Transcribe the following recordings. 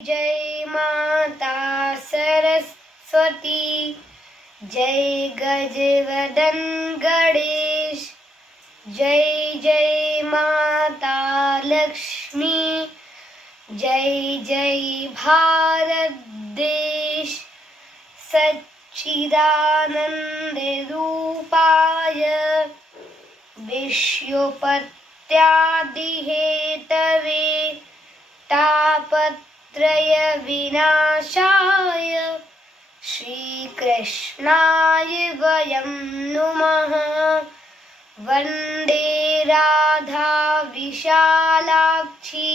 जय माता सरस्वती, जय गजवदन गणेश, जय जय माता लक्ष्मी, जय जय भारत देश। सच्चिदानंद रूपाय विश्वोपत्यादिहेतवे तापत्रय विनाशाय श्रीकृष्णाय वयं नुमः। वन्दे राधा विशालाक्षी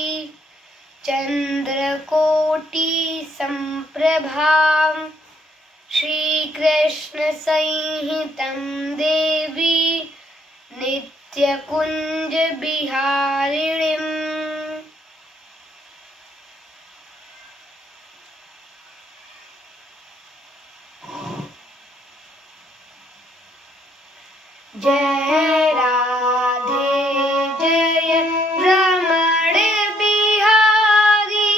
चन्द्रकोटि संप्रभां, श्रीकृष्ण संहितं देवी नित्यकुंज बिहारिणीम्। जय राधे जय रमण बिहारी,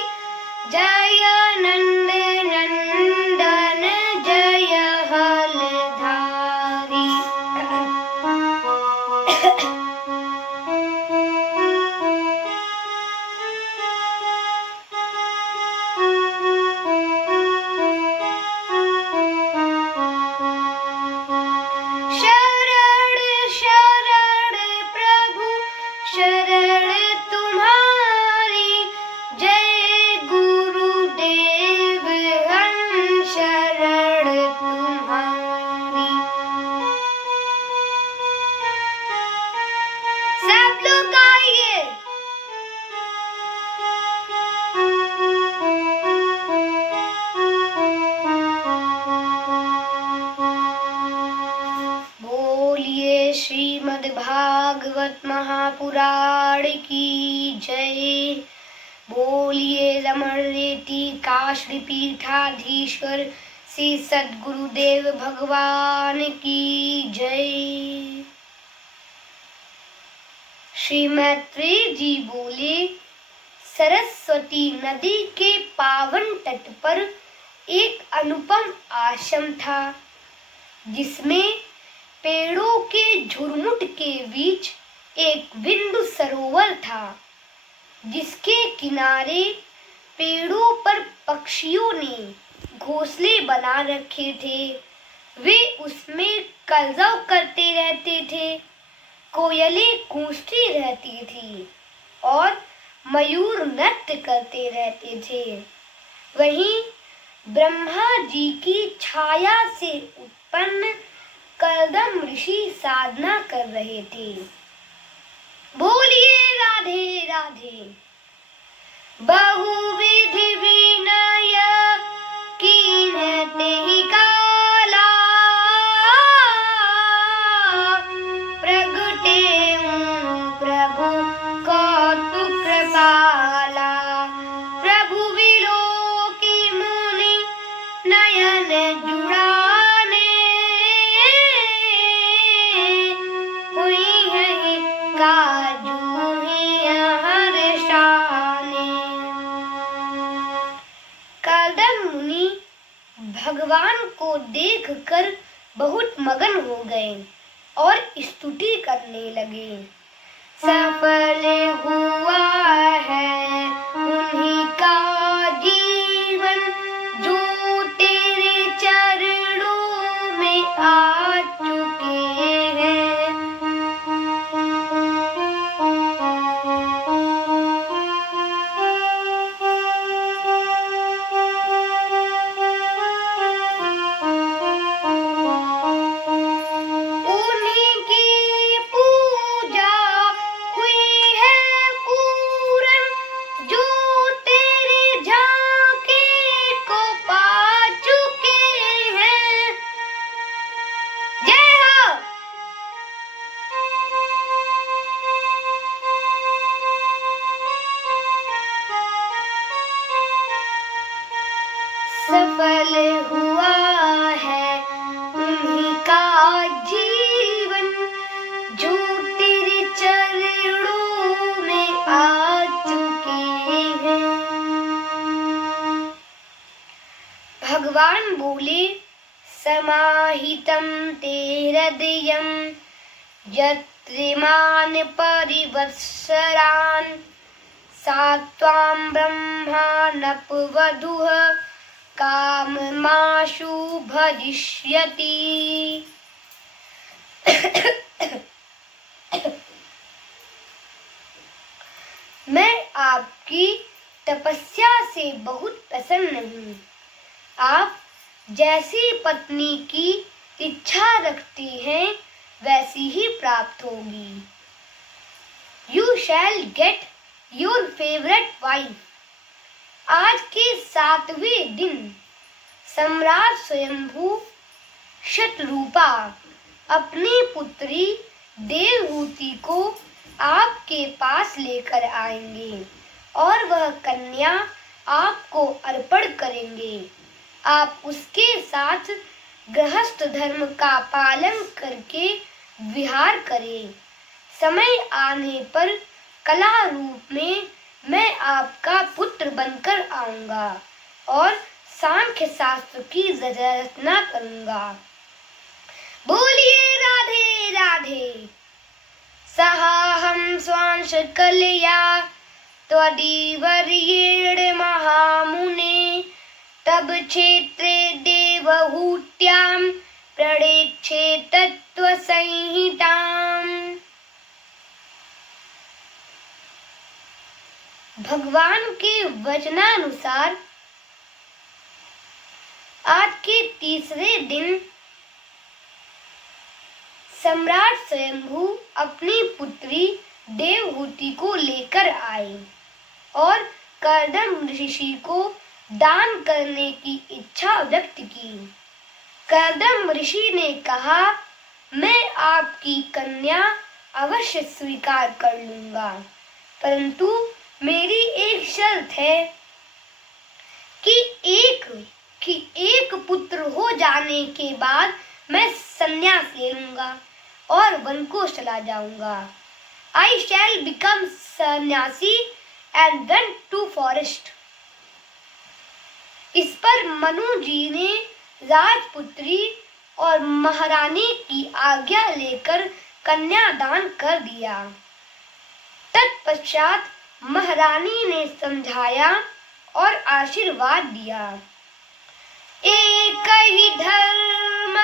जय नंद नंदन जय हलधारी। शरण तुम्हारी, जय गुरुदेव हम शरण तुम्हारी। सब लोग आइए। बोलिए श्रीमद् भागवत महापुराण की जय। बोलिए रमण रेती काशी पीठाधीश्वर श्री सद्गुरुदेव भगवान की जय। श्री मैत्रेय जी बोले, सरस्वती नदी के पावन तट पर एक अनुपम आश्रम था, जिसमें पेड़ों के झुरमुट के बीच एक बिंदु सरोवर था, जिसके किनारे पेड़ों पर पक्षियों ने घोंसले बना रखे थे। वे उसमें कलरव करते रहते थे, कोयलें गूंजती रहती थी और मयूर नृत्य करते रहते थे। वहीं ब्रह्मा जी की छाया से उत्पन्न कर्दम ऋषि साधना कर रहे थे। बोलिए राधे राधे। बहुविधि विनय कीन्हते ही काला, प्रगटे प्रभु कौतुक कृपाला। प्रभु विलोकी मुनि नयन जुड़ाने, हुई है काजू हर्षाने। कर्दम मुनि भगवान को देखकर बहुत मगन हो गए और स्तुति करने लगे। सफल हुआ है उन्हीं का जीवन, जो तेरे चरणों में आ चुके हैं। उन्हीं की पूजा हुई है पूरन, जो तेरे झांके को पा चुके हैं। जय हो। सफल हुआ है उन्हीं का जीवन, जो तेरे चरणों में आ चुके हैं। भगवान बोले, समाहितं ते हृदयं यत्रिमान् परिवत्सरान् सा त्वां ब्रह्मानपवधूः काममाशु भजिष्यति। मैं आपकी तपस्या से बहुत प्रसन्न हूँ। आप जैसी पत्नी की इच्छा रखती हैं वैसी ही प्राप्त होगी। You shall get your favorite wife। आज के 7वें दिन सम्राट स्वयंभू शतरूपा अपनी पुत्री देवहूति को आपके पास लेकर आएंगे और वह कन्या आपको अर्पण करेंगे। आप उसके साथ गृहस्थ धर्म का पालन करके विहार करें। समय आने पर कला रूप में मैं आपका पुत्र बनकर आऊंगा और सांख्य शास्त्र की रचना करूंगा। बोलिए राधे राधे। सहाहं स्वांश कलया त्वदीवर्येण महामुने तब क्षेत्रे देवहूत्यां प्रणेक्षे तत्त्वसंहिताम्। भगवान के वचनानुसार आज के 3रे दिन सम्राट स्वयंभू अपनी पुत्री देवहूति को लेकर आए और कर्दम ऋषि को दान करने की इच्छा व्यक्त की। कर्दम ऋषि ने कहा, मैं आपकी कन्या अवश्य स्वीकार कर लूंगा, परंतु मेरी एक शर्त है कि एक पुत्र हो जाने के बाद मैं संन्यास ले लूंगा और वन को चला जाऊंगा। I shall become सन्यासी and went to forest। इस पर मनु जी ने राजपुत्री और महारानी की आज्ञा लेकर कन्यादान कर दिया। तत्पश्चात महारानी ने समझाया और आशीर्वाद दिया। एक ही धर्म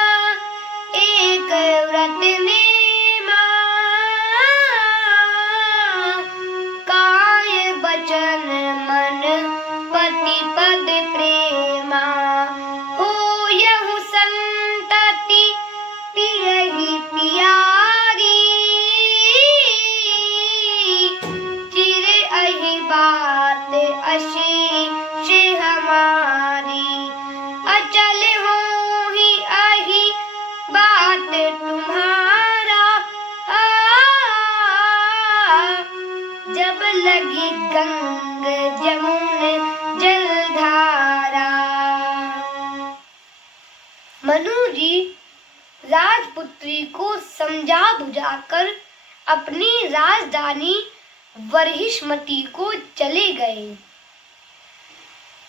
एक व्रत नेमा काय वचन मन पति पद प्रेमा हो यहु संतति पियहि पियारी चिर अहि बात अशेष हमारी अचल हो ही अहि बात तुम्हारा जब लगी गंग जमुन जलधारा। मनु जी राजपुत्री को समझा बुझाकर अपनी राजधानी वर्हिष्मती को चले गए।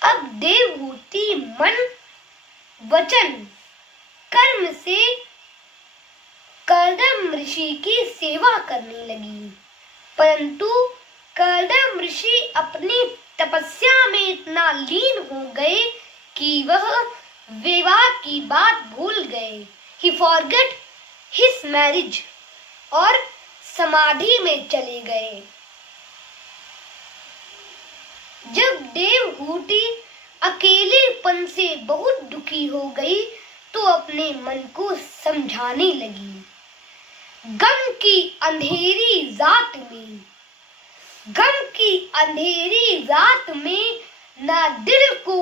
अब देवहूति मन वचन कर्म से कर्दम ऋषि की सेवा करने लगी, परंतु कर्दम ऋषि अपनी तपस्या में इतना लीन हो गए कि वह विवाह की बात भूल गए। He forgot his marriage और समाधि में चले गए। जब देवहूति अकेलेपन से बहुत दुखी हो गई तो अपने मन को समझाने लगी। गम की अंधेरी रात में ना दिल को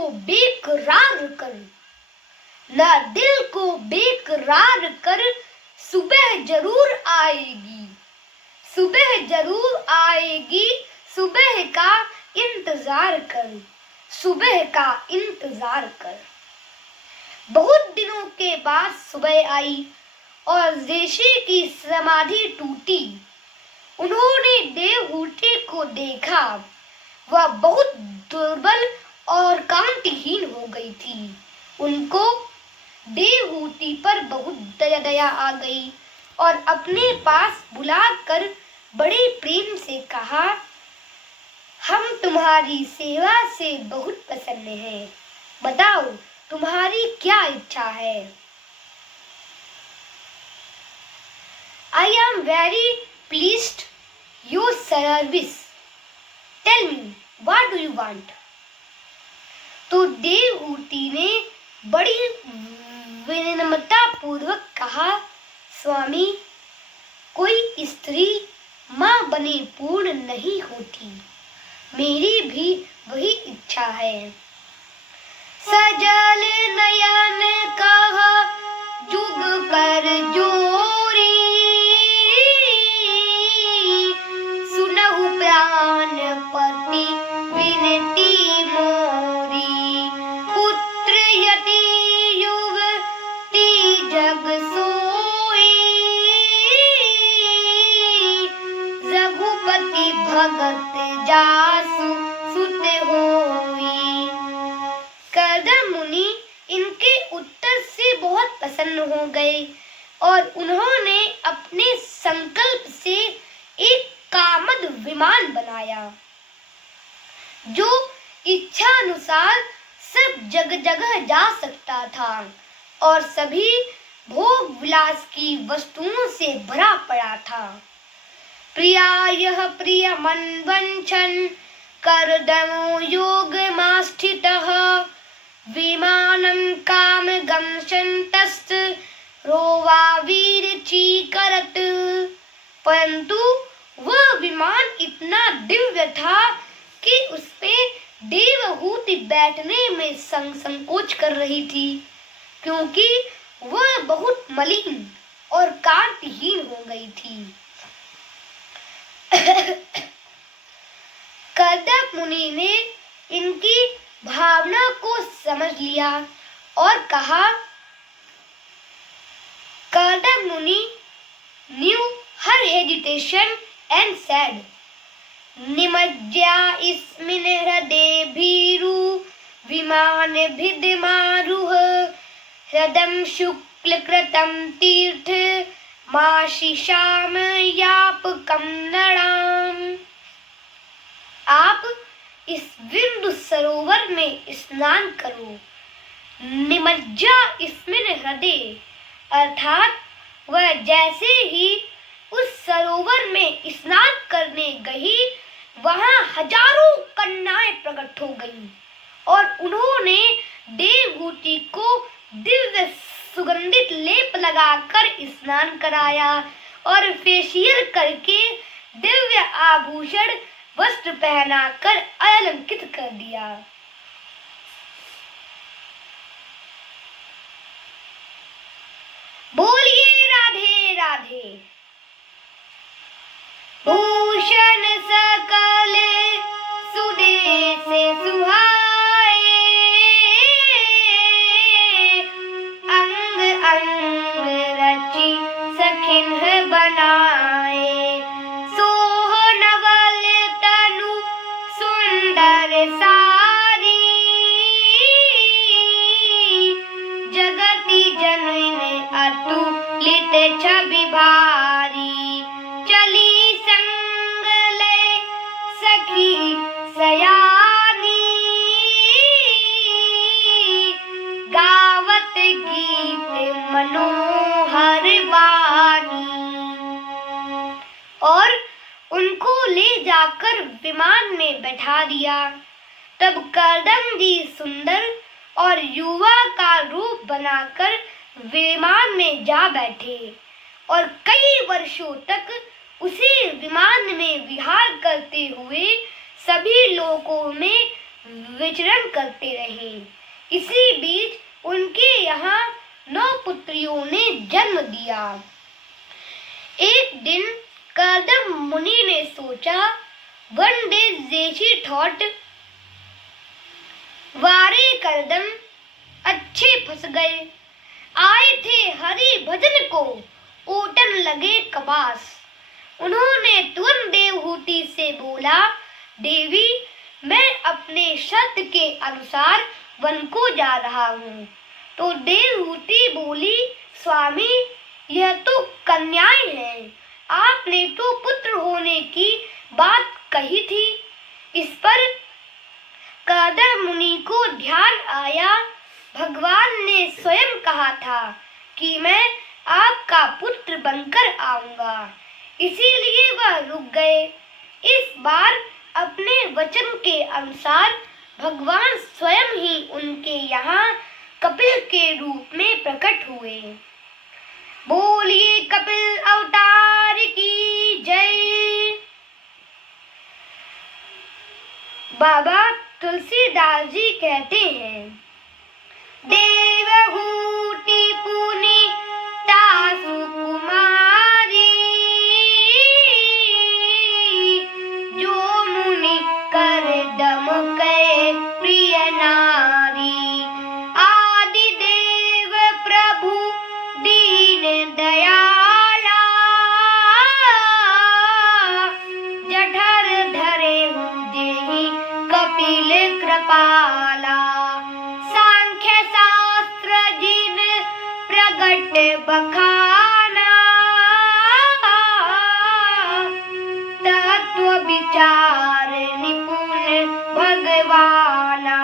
बेकरार कर सुबह जरूर आएगी सुबह का इंतजार कर। बहुत दिनों के बाद सुबह आई और ऋषि की समाधि टूटी। उन्होंने देवहूति को देखा, वह बहुत दुर्बल और कांतिहीन हो गई थी। उनको देवहूति पर बहुत दया आ गई और अपने पास बुलाकर बड़े प्रेम से कहा, हम तुम्हारी सेवा से बहुत प्रसन्न हैं। बताओ तुम्हारी क्या इच्छा है? I am very pleased your service. Tell me, what do you want? तो देवहूति ने बड़ी विनम्रता पूर्वक कहा, स्वामी, कोई स्त्री माँ बने पूर्ण नहीं होती, मेरी भी वही इच्छा है। सजल नयन कहा जुग कर जोरी, सुनहु प्राण पति विनती मोरी, पुत्र यति युवती जग सोई, रघुपति भगत जासु सुत होई। कर्दम मुनि इनके उत्तर से बहुत प्रसन्न हो गए और उन्होंने अपने संकल्प से एक कामद विमान बनाया जो इच्छा अनुसार सब जगह जा सकता था और सभी भोग विलास की वस्तुओं से भरा पड़ा था। प्रियायः प्रियमन्वञ्छन् कर्दमो योगमास्थितः, विमानं कामगमशन्तस्त रोवावीरचीकरत्। परंतु वह विमान इतना दिव्य था कि उसपे देवहूति बैठने में संकोच कर रही थी, क्योंकि वह बहुत मलिन और कांतिहीन हो गई थी। कर्दम मुनि ने इनकी भावना को समझ लिया और कहा, कर्दम मुनि knew her hesitation and said, निमज्या इस्मिन् हृदे भीरु विमान भिदमारुः, हृदं शुक्लकृतं तीर्थ माशिषाम यापकं नराम। आप इस बिंदु सरोवर में स्नान करो। निमज्जा इस्मिन् हृदय अर्थात वह जैसे ही उस सरोवर में स्नान करने गई, वहां हजारों कन्याएं प्रकट हो गईं और उन्होंने देवहूति को दिव्य सुगंधित लेप लगाकर स्नान कराया और फेशियल करके दिव्य आभूषण वस्त्र पहनाकर अलंकृत कर दिया। बोलिए राधे राधे। भूषण सकल सुदेश सुहाए, अंग अंग रचि सखिन बनाए, सोह नवल तनु सुंदर सारी, जगति जनन अतुलित छवि भारी, चली संग ले सखी सयानी, गावत गीत मनोहर बानी। और उनको ले जाकर विमान में बैठा दिया। तब कर्दम जी सुंदर और युवा का रूप बनाकर विमान में जा बैठे और कई वर्षों तक उसी विमान में विहार करते हुए सभी लोकों में विचरण करते रहे। इसी बीच उनके यहाँ 9 पुत्रियों ने जन्म दिया। एक दिन कर्दम मुनि ने सोचा, वन डे जेशी थॉट, वारे कर्दम अच्छे फंस गए, आए थे हरि भजन को, ऊटन लगे कपास। उन्होंने तुरंत देवहूति से बोला, देवी मैं अपने शर्त के अनुसार वन को जा रहा हूँ, तो देवहूति बोली, स्वामी यह तो कन्याएं हैं, आपने तो पुत्र होने की बात कही थी। इस पर कदम मुनि को ध्यान आया, भगवान ने स्वयं कहा था कि मैं आपका पुत्र बनकर आऊंगा, इसीलिए वह रुक गए। इस बार अपने वचन के अनुसार भगवान स्वयं ही उनके यहाँ कपिल के रूप में प्रकट हुए। बोलिए कपिल अवतार की जय। बाबा तुलसीदास जी कहते हैं, देवहूति पुनीता सुकुमारी, जो मुनि करदम कै प्रिय नारी, आदि देव प्रभु दीन दयाला, जठर धरे देहि कपिल कृपाला, सांख्य शास्त्र जिन प्रगट बखाना, तत्व विचार निपुण भगवाना।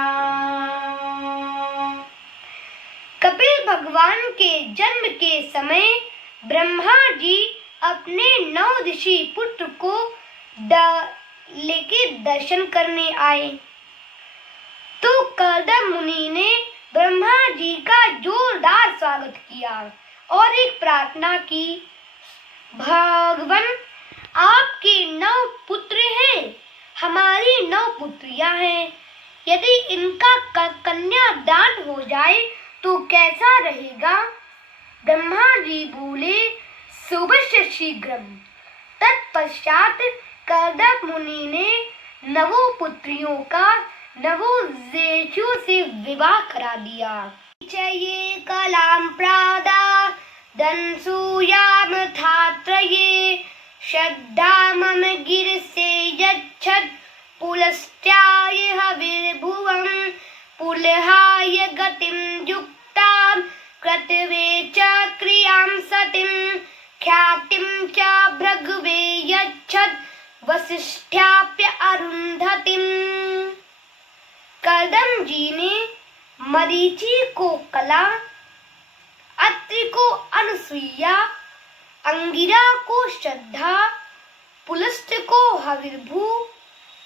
कपिल भगवान के जन्म के समय ब्रह्मा जी अपने 9 ऋषि पुत्र को लेके दर्शन करने आए, तो कदम मुनि ने ब्रह्मा जी का जोरदार स्वागत किया और एक प्रार्थना की, भगवान आपके 9 पुत्र हैं, हमारी 9 पुत्रियां हैं, यदि इनका कन्या दान हो जाए तो कैसा रहेगा। ब्रह्मा जी बोले, शुभस्य शीघ्रम। तत्पश्चात कदम मुनि ने 9 पुत्रियों का 9 ज्येष्ठों से विवाह करा दिया। ये कलाम प्रादा दंसूयाम धात्रये, श्रद्धा मम गिर से यच्छत् पुलस्त्याय हविर्भुवं, पुलहाय गतिं युक्तां कृतवे च क्रियां सतिं, ख्यातिं च भृगवे यच्छत् वसिष्ठ्याप्य अरुंधतिं। कदम जी ने मरीचि को कला, अत्रि को अनुसुईया, अंगिरा को श्रद्धा, पुलस्त्य को हविर्भु,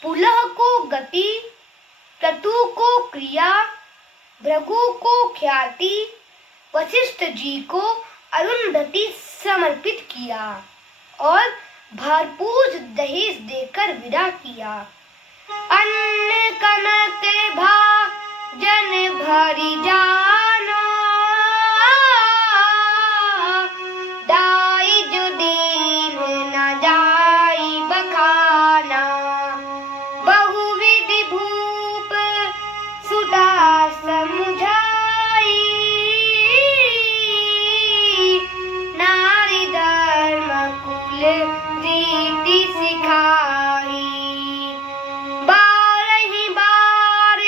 पुलह को गति, क्रतु को क्रिया, भृगु को ख्याति, वशिष्ठ जी को अरुंधति समर्पित किया और भरपूर दहेज देकर विदा किया। अन्न कनक भाजन भरी जाना, दाई जो दीन न जाई बखाना, बहुविधि भूप सुधा समझाई, नारी धर्म कुल रीति सिखाई, 12 बार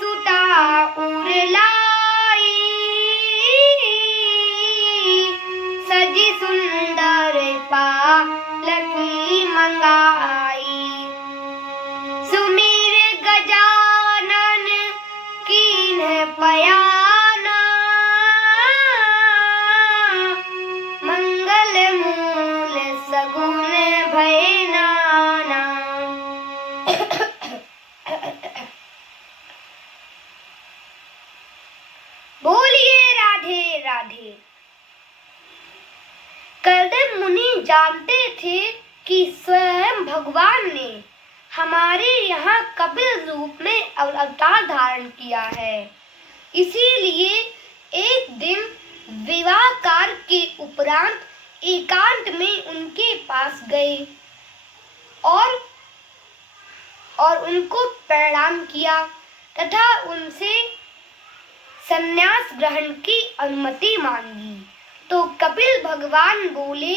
सुता उरलाई, सजी सुंदर पालकी मंगाई, सुमीर गजानन कीन पयाना, मंगल मूल सगुन भय नाना। बोलिए राधे राधे। कदम मुनि जानते थे कि स्वयं भगवान ने हमारे यहाँ कपिल रूप में अवतार धारण किया है, इसीलिए एक दिन विवाह कार्य के उपरांत एकांत में उनके पास गए और उनको प्रणाम किया तथा उनसे संन्यास ग्रहण की अनुमति मांगी। तो कपिल भगवान बोले,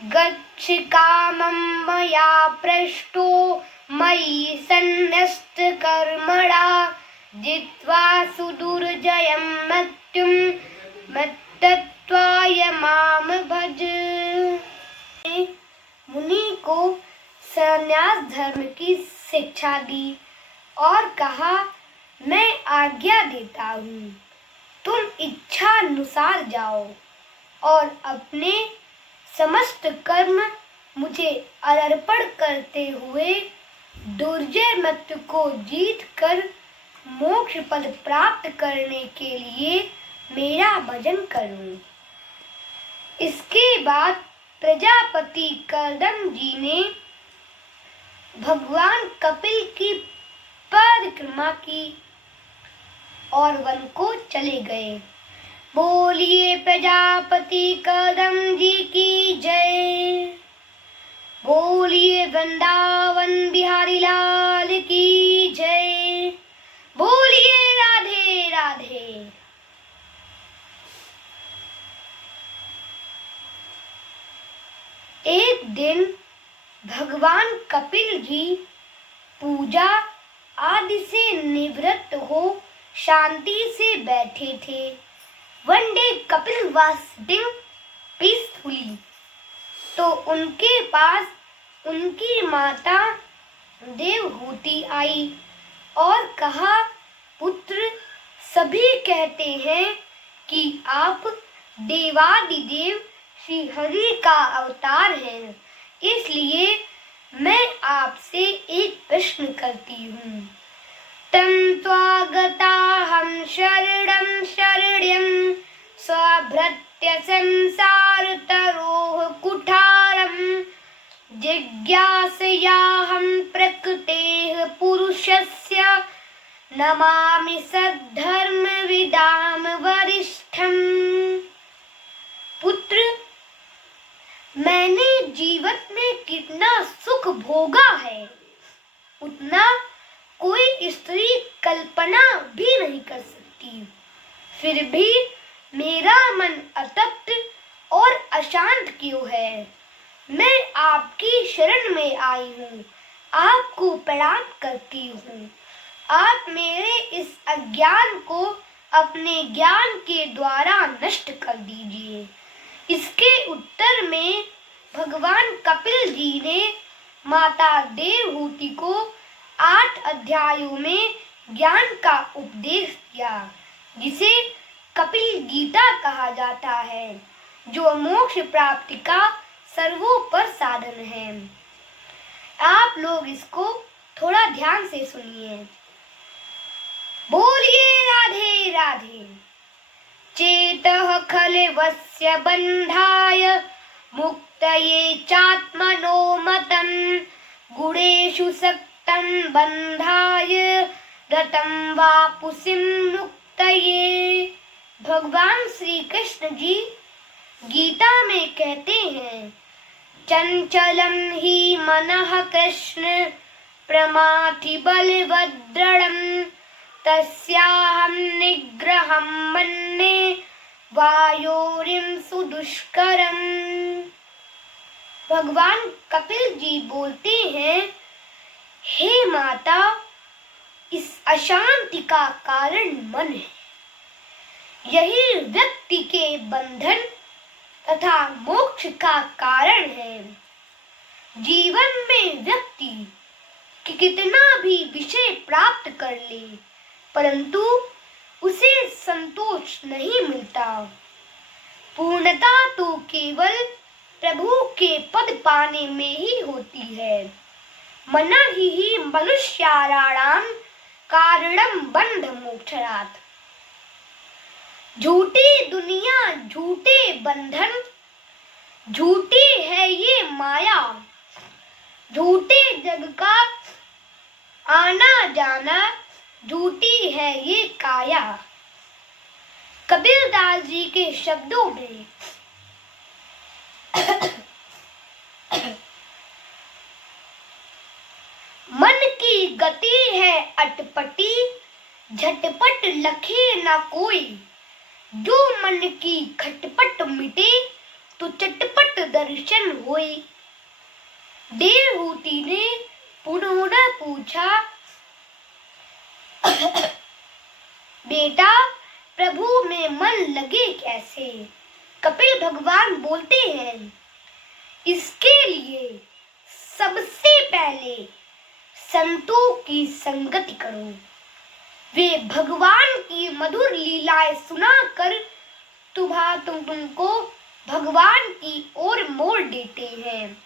गच्छ कामं मया पृष्टो मयि सन्न्यस्त कर्मणा, जित्वा सुदुर्जयं मृत्युं मत्तत्वाय माम भज। मुनि को संन्यास धर्म की शिक्षा दी और कहा, मैं आज्ञा देता हूँ, तुम इच्छा अनुसार जाओ और अपने समस्त कर्म मुझे अर्पण करते हुए दुर्जय मृत्यु को जीत कर मोक्ष पद प्राप्त करने के लिए मेरा भजन करो। इसके बाद प्रजापति कर्दम जी ने भगवान कपिल की परिक्रमा की और वन को चले गए। बोलिए प्रजापति कर्दम जी की जय। बोलिए वृंदावन बिहारी लाल की जय। बोलिए राधे राधे। एक दिन भगवान कपिल जी पूजा आदि से निवृत्त हो शांति से बैठे थे। One day Kapil was sitting peacefully, तो उनके पास उनकी माता देवहूति आई और कहा, पुत्र, सभी कहते हैं कि आप देवादिदेव श्री हरि का अवतार हैं, इसलिए मैं आपसे एक प्रश्न करती हूँ। तं त्वागताहं शरणं शरण्यं स्वभृत्य संसारतरोः कुठारं जिज्ञासयाहं प्रकृतेः पुरुषस्य नमामि सद्धर्मविदां वरिष्ठम्। पुत्र, मैंने जीवन में कितना सुख भोगा है, उतना कोई स्त्री कल्पना भी नहीं कर सकती। फिर भी मेरा मन अतप्त और अशांत क्यों है? मैं आपकी शरण में आई हूँ, आपको प्रणाम करती हूँ। आप मेरे इस अज्ञान को अपने ज्ञान के द्वारा नष्ट कर दीजिए। इसके उत्तर में भगवान कपिल जी ने माता देवहूति को 8 अध्यायों में ज्ञान का उपदेश दिया, जिसे कपिल गीता कहा जाता है, जो मोक्ष प्राप्ति का सर्वोपरि साधन है। आप लोग इसको थोड़ा ध्यान से सुनिए। बोलिए राधे राधे। चेतः खलवस्य बन्धाय मुक्तये चात्मनो मतं गुणेषु सक्तं बन्धाय रतं वापुसिं मुक्तये। भगवान श्री कृष्ण जी गीता में कहते हैं, चंचलं हि मनः कृष्ण प्रमाथि बलवद्दृढं तस्याहं निग्रहं मन्ये वायोरिं सुदुष्करम्। भगवान कपिल जी बोलते हैं, हे माता, इस अशांति का कारण मन है। यही व्यक्ति के बंधन तथा मोक्ष का कारण है। जीवन में व्यक्ति कितना भी विषय प्राप्त कर ले, परंतु उसे संतोष नहीं मिलता। पूर्णता तो केवल प्रभु के पद पाने में ही होती है। मना ही मनुष्याणां कारणं बंध मोक्षात्। झूठी दुनिया, झूठे बंधन, झूठी है ये माया, झूठे जग का आना जाना, झूठी है ये काया। कबीरदास जी के शब्दों में मन की गति है अटपटी, झटपट लखे ना कोई। जो मन की खटपट मिटे, तो चटपट दर्शन होए। देवहूति ने पुनः पूछा, बेटा, प्रभु में मन लगे कैसे? कपिल भगवान बोलते हैं, इसके लिए सबसे पहले संतों की संगति करो। वे भगवान की मधुर लीलाएं सुनाकर तुमको भगवान की ओर मोड़ देते हैं।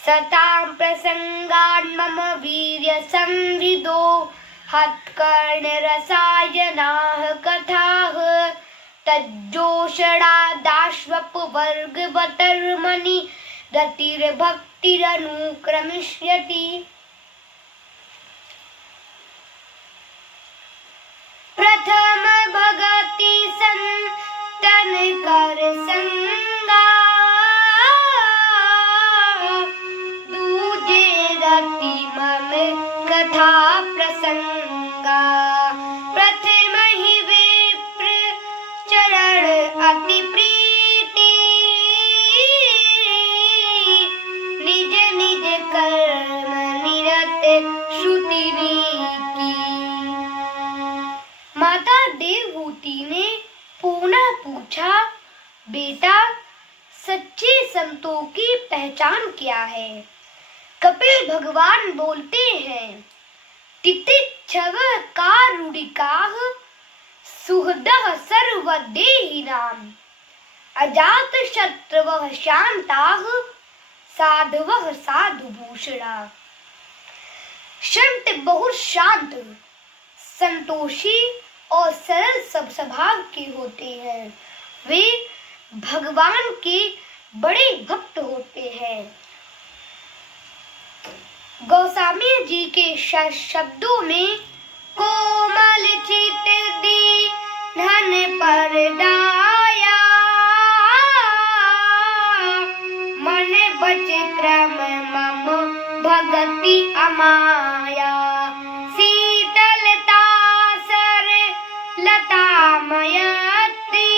सतां प्रसंगान् मम वीर्य संविदो हत्कर्ण रसायनाः कथाः तज्जोषणादाश्वपवर्गवतर्मणि रतिर्भक्तिरनुक्रमिष्यति। प्रथम भगति संतन कर संगा, दूजे रति मम कथा प्रसंगा। प्रथम ही विप्र चरण अति प्रीति, निज निज कर्म निरत श्रुति नीति। माता देवहूति ने पुनः पूछा, बेटा, सच्चे संतों की पहचान क्या है? कपिल भगवान बोलते हैं, तितिच्छव कारुणिकाः सुहृदः सर्वदेहिनाम् अजात शत्रवः शान्ताः साधवः साधुभूषणा। संत बहुत शांत, संतोषी और सरल स्वभाव के होते हैं। वे भगवान के बड़े भक्त होते हैं। गोस्वामी जी के शब्दों में कोमल चित दीन पर दाया, मन बच क्रम मम भगति अमाया। शीतलता सर लता मयत्री,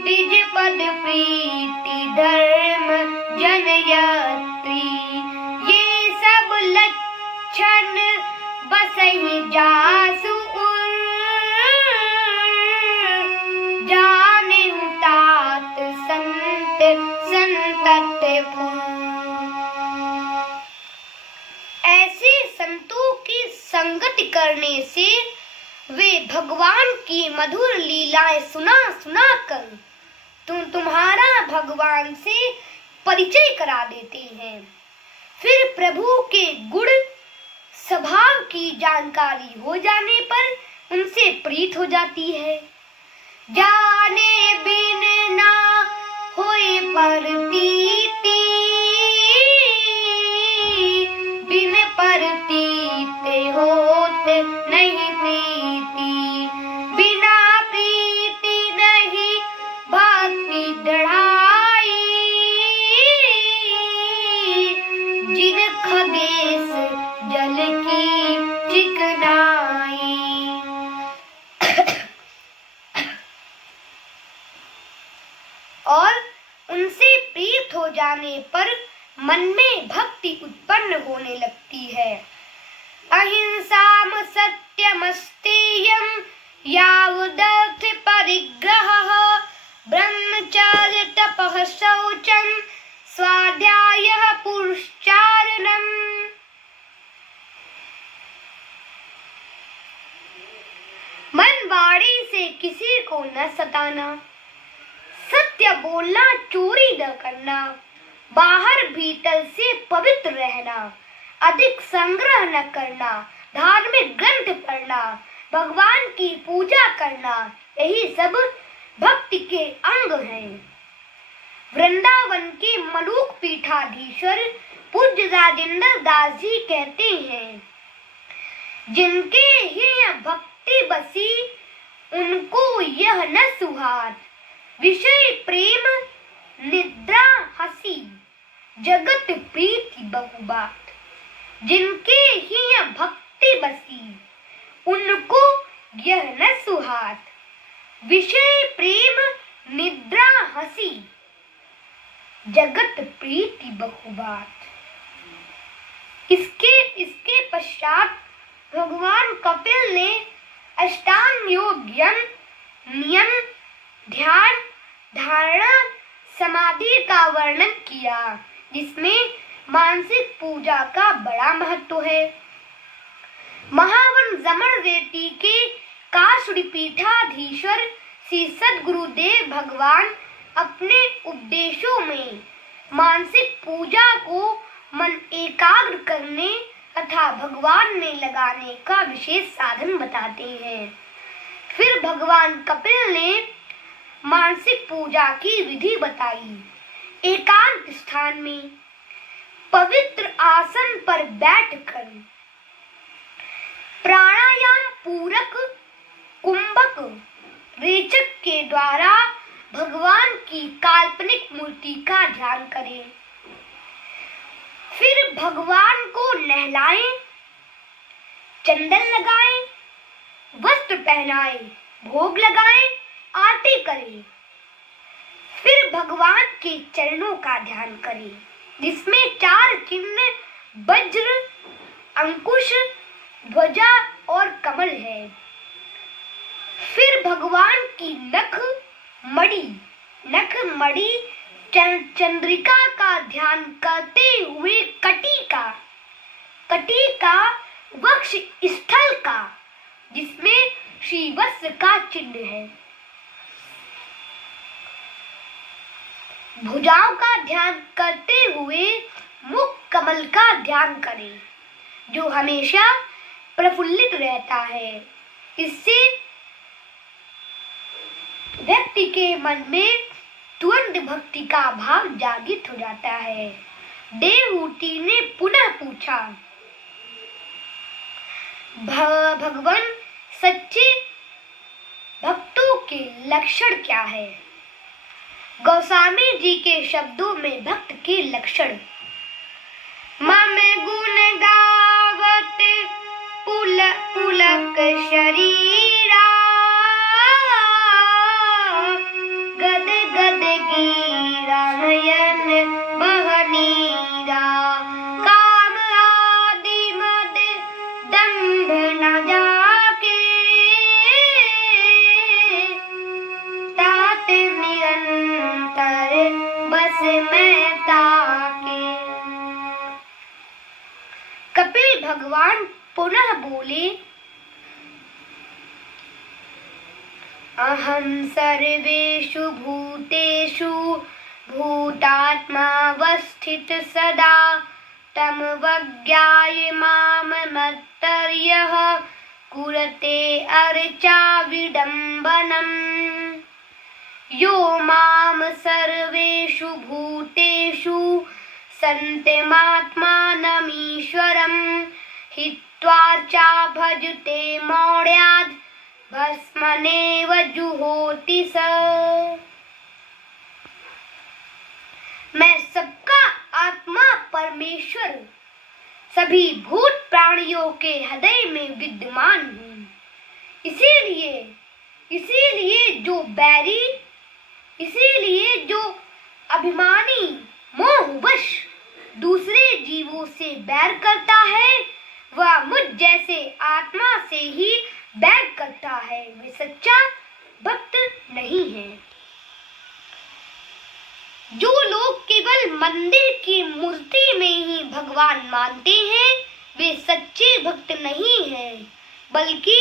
द्विज पद प्रीति धर्म जनयत्री। ये सब लक्षण बसहि जासु उर, जानेहु तात संत संतत फुल। ऐसे संतों की संगति करने से वे भगवान की मधुर लीलाएं सुना कर तुम्हारा भगवान से परिचय करा देते हैं। फिर प्रभु के गुण स्वभाव की जानकारी हो जाने पर उनसे प्रीत हो जाती है। जाने बिन ना होए परतीति, बिन परतीते होत नहीं प्रीति। बिना प्रीति नहीं भक्ति दृढ़ाई, जिन खगेश जल की चिकनाई। और उनसे प्रीत हो जाने पर मन में भक्ति उत्पन्न होने लगती है। अहिंसाम सत्यमस्तेयं यावदर्थ परिग्रहः, ब्रह्मचर्य तपः शौचं स्वाध्यायः पुरुषारणम्। मन वाणी से किसी को न सताना, सत्य बोलना, चोरी न करना, बाहर भीतर से पवित्र रहना, अधिक संग्रह न करना, धार्मिक ग्रंथ पढ़ना, भगवान की पूजा करना, यही सब भक्ति के अंग हैं। वृंदावन के मलूक पीठाधीश्वर पूज्य राजेंद्र दास जी कहते हैं, जिनके ये भक्ति बसी उनको यह न सुहात, विषय प्रेम निद्रा हसी जगत प्रीति बहुबात। जिनके ही भक्ति बसी उनको यह न सुहात, विषय प्रेम निद्रा हसी जगत प्रीति बहुबात। इसके पश्चात भगवान कपिल ने अष्टांग योग नियम, ध्यान, धारणा, समाधि का वर्णन किया, जिसमें मानसिक पूजा का बड़ा महत्व है। महावन जमन रेड्डी के काशुड़ी पीठाधीश्वर श्री सद्गुरुदेव भगवान अपने उपदेशों में मानसिक पूजा को मन एकाग्र करने तथा भगवान में लगाने का विशेष साधन बताते हैं। फिर भगवान कपिल ने मानसिक पूजा की विधि बताई। एकांत स्थान में पवित्र आसन पर बैठकर प्राणायाम पूरक कुंभक रेचक के द्वारा भगवान की काल्पनिक मूर्ति का ध्यान करें। फिर भगवान को नहलाएं, चंदन लगाएं, वस्त्र पहनाएं, भोग लगाएं, आरती करें। फिर भगवान के चरणों का ध्यान करें, जिसमें 4 चिन्ह वज्र, अंकुश, ध्वजा और कमल है। फिर भगवान की नख मणि चंद्रिका का ध्यान करते हुए कटी का वक्ष स्थल का, जिसमें श्रीवत्स का चिन्ह है। भुजाओं का ध्यान करते हुए मुख कमल का ध्यान करें, जो हमेशा प्रफुल्लित रहता है। इससे व्यक्ति के मन में तुरंत भक्ति का भाव जागृत हो जाता है। देवहूति ने पुनः पूछा, भगवान सच्चे भक्तों के लक्षण क्या है? गोस्वामी जी के शब्दों में भक्त के लक्षण: मम गुण गावत पुलक शरीरा, गद गद गिरा नयन बहनीरा, काम आदि मद दंभ न जाके, तात निरंतर बस मैं ताके। कपिल भगवान पुनः बोले, अहं सर्वेषु भूतेषु भूतात्मावस्थित सदा, तमवज्ञाय माममत्तर्यः कुरते अर्चा विडम्बनम्। यो माम सर्वेषु भूतेषु सन्त्यमात्मानमीश्वरम्, हित्वार्चा भजते मौढ्याद् भस्मनेव जुहोति स। मैं सबका आत्मा परमेश्वर सभी भूत प्राणियों के हृदय में विद्यमान हूँ। इसीलिए जो अभिमानी मोहवश दूसरे जीवों से बैर करता है, वह मुझ जैसे आत्मा से ही बैर करता है, वे सच्चा भक्त नहीं है। जो लोग केवल मंदिर की मूर्ति में ही भगवान मानते हैं, वे सच्चे भक्त नहीं हैं, बल्कि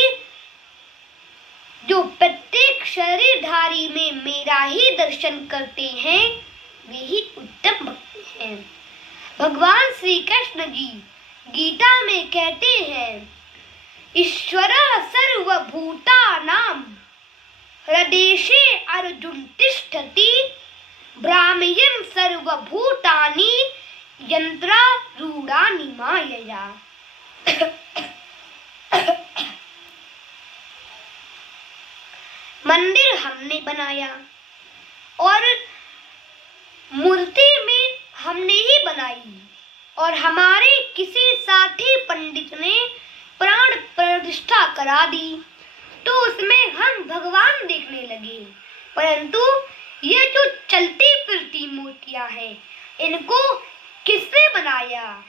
जो प्रत्येक शरीरधारी में मेरा ही दर्शन करते हैं, वे ही उत्तम भक्त हैं। भगवान श्री कृष्ण जी गीता में कहते हैं, ईश्वरः सर्वभूतानां हृदेशे अर्जुन तिष्ठति, भ्राम्यं सर्वभूतानि यंत्रारूढ़ानि मायया। मंदिर हमने बनाया और मूर्ति में हमने ही बनाई, और हमारे किसी साथी पंडित ने प्राण प्रतिष्ठा करा दी, तो उसमें हम भगवान देखने लगे। परंतु ये जो चलती फिरती मूर्तियां हैं, इनको किसने बनाया?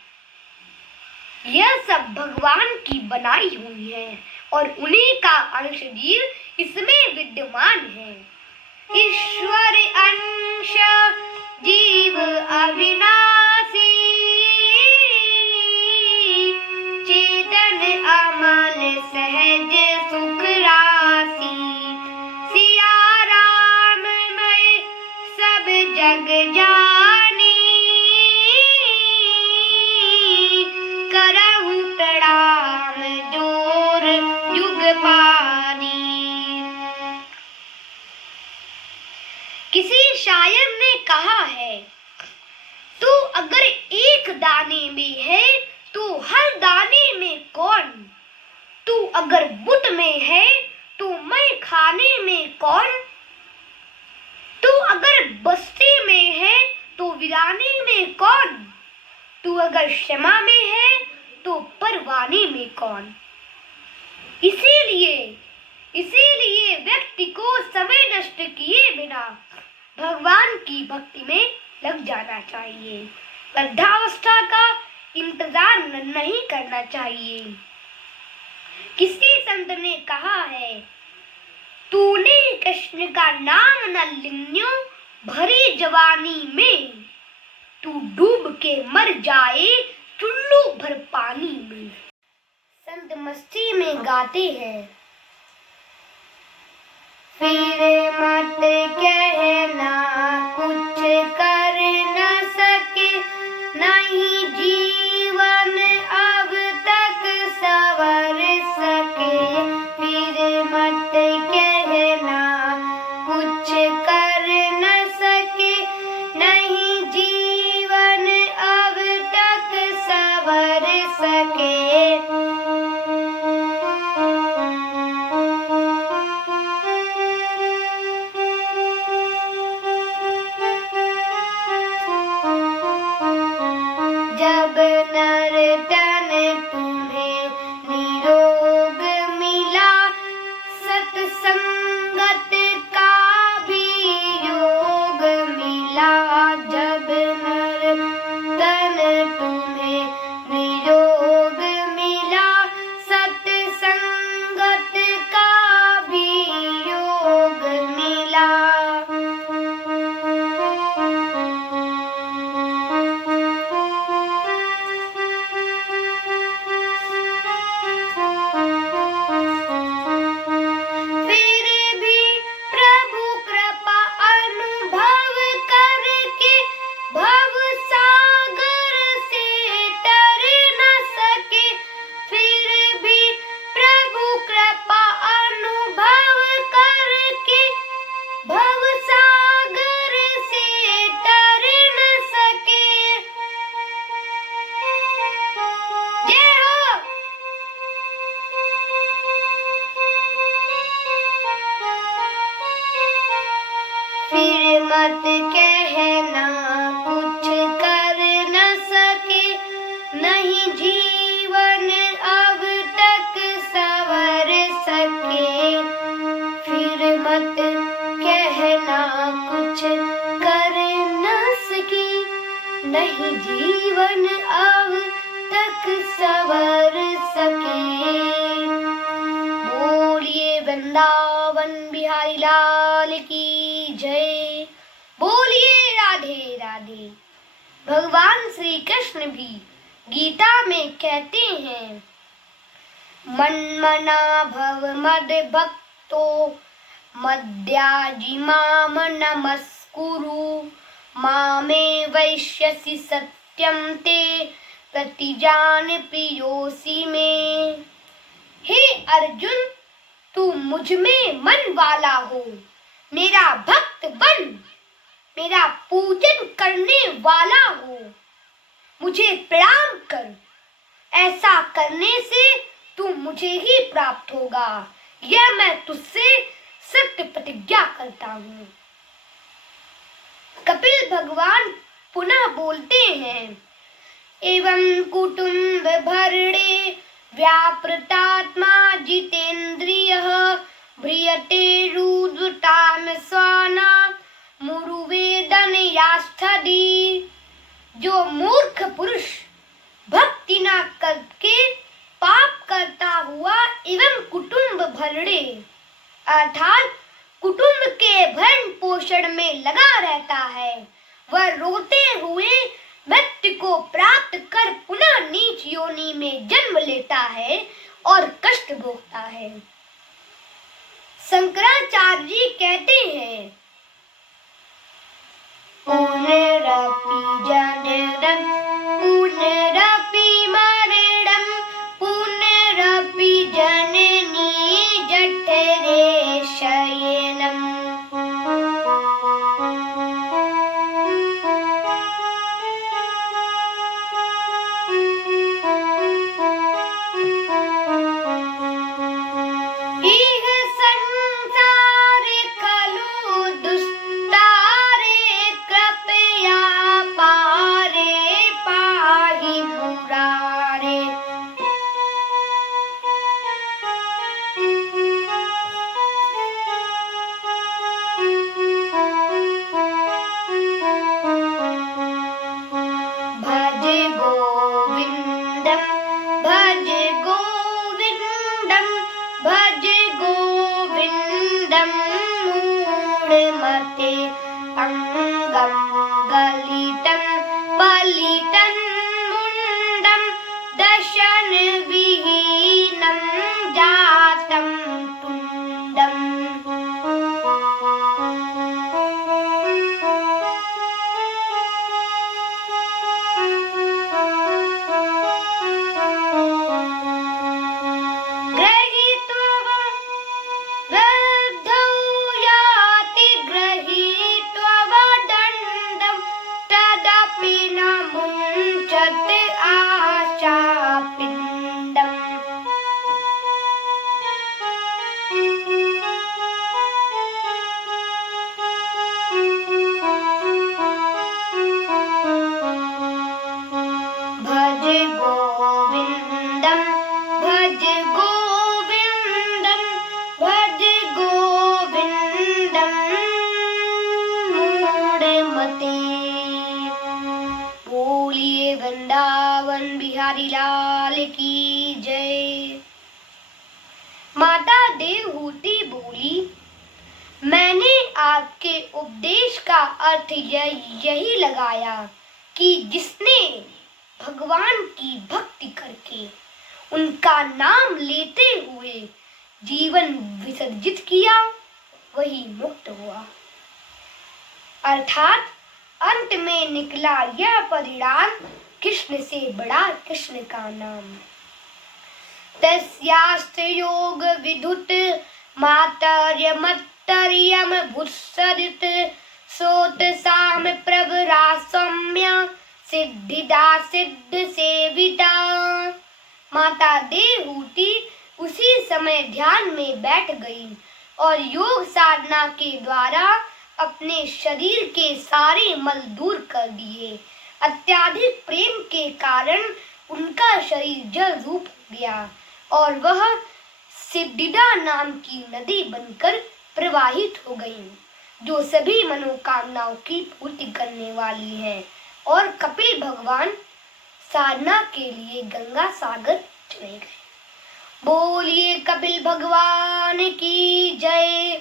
यह सब भगवान की बनाई हुई है और उन्हीं का अंशजीव इसमें विद्यमान है। ईश्वर अंश जीव अविनाशी, चेतन अमन सहज सुख राशि, सिया राम मैं सब जग जानी, करहु प्रणाम जोर जुग पानी। किसी शायर ने कहा है, तू अगर एक दाने में है तो हर दाने में कौन, तू अगर बुत में है तो मैं खाने में कौन, तू अगर बस्ती में है तो वीराने में कौन, तू अगर क्षमा में है तो परवाने में कौन। इसीलिए व्यक्ति को समय नष्ट किए बिना भगवान की भक्ति में लग जाना चाहिए। वृद्धावस्था का इंतजार नहीं करना चाहिए। किसी संत ने कहा है, तूने कृष्ण का नाम न लिन्यो भरी जवानी में, तू डूब के मर जाए चुल्लू भर पानी में। संत मस्ती में गाते हैं, फिर मत कहना कुछ कर न सके, नहीं जीवन अब तक संवर सके। फिर मत कहना कुछ कर न सके, नहीं जीवन अब तक संवर सके। जब नर तन तुम्हें निरोग मिला, सत्संगत का भी योग मिला। जब नर तन तुम्हें निरोग मिला, सत्संगत का भी योग मिला। फिर मत कहना कुछ कर न सके, नहीं जीवन अब तक संवर सके। फिर मत कहना कुछ कर न सके, नहीं जीवन अब तक संवर सके। बोलिए वृंदावन बिहारी लाल की जय। बोलिए राधे राधे। भगवान श्री कृष्ण भी गीता में कहते हैं, मन्मना भव मद भक्तो मद्याजी माम नमस्कुरु, मामे वैश्यसि सत्यम ते प्रतिजान प्रियोसी में। हे अर्जुन, तू मुझ में मन वाला हो, मेरा भक्त बन, मेरा पूजन करने वाला हो, मुझे प्रणाम कर। ऐसा करने से तू मुझे ही प्राप्त होगा, यह मैं तुझसे सत्य प्रतिज्ञा करता हूँ। कपिल भगवान पुनः बोलते हैं, एवं कुटुंब भरणे व्यापृतात्मा जितेन्द्रियः, भ्रियते रुद्रताम स्वाना मुरुवेदन यास्थदि। जो मूर्ख पुरुष भक्ति न कर भरड़े, अर्थात कुटुंब के भरण पोषण में लगा रहता है। वह रोते हुए मृत्यु को प्राप्त कर पुनः नीच योनि में जन्म लेता है और कष्ट भोगता है। शंकराचार्य जी कहते हैं, पुनरपि जननम पुनरपि मरणम पुनरपि जननी जठरे शयनम। मते अंगम गलितं पलितं मुंडम दशन विहीनं जातं तुंडम। बोलिए वृंदावन बिहारी लाल की जय। माता देवहूति बोली, मैंने आपके उपदेश का अर्थ यही लगाया कि जिसने भगवान की भक्ति करके उनका नाम लेते हुए जीवन विसर्जित किया वही मुक्त हुआ। अर्थात अंत में निकला यह परिणाम, कृष्ण से बड़ा कृष्ण का नाम। तस्यास्त्र योग विधुत मातर्य मत्तर्यम भुत्सरित सोत साम प्रवरा सौम्य सिद्धिदा सिद्ध सेविता। माता देवहूति उसी समय ध्यान में बैठ गई और योग साधना के द्वारा अपने शरीर के सारे मल दूर कर दिए। अत्यधिक प्रेम के कारण उनका शरीर जल रूप हो गया और वह सिद्धिदा नाम की नदी बनकर प्रवाहित हो गई, जो सभी मनोकामनाओं की पूर्ति करने वाली है। और कपिल भगवान साधना के लिए गंगा सागर चले गए। बोलिए कपिल भगवान की जय।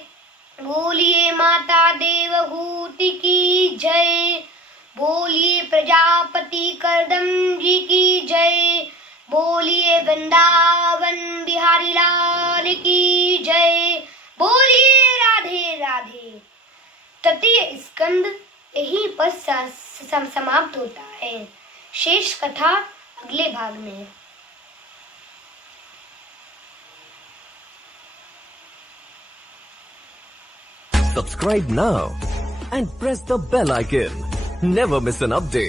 बोलिए माता देवहूति की जय। बोलिए प्रजापति करदम जी की जय। बोलिए वृंदावन बिहारी लाल की जय। बोलिए राधे राधे। तृतीय स्कंद यहीं पर समाप्त होता है। शेष कथा अगले भाग में। Subscribe now and press the bell icon. Never miss an update.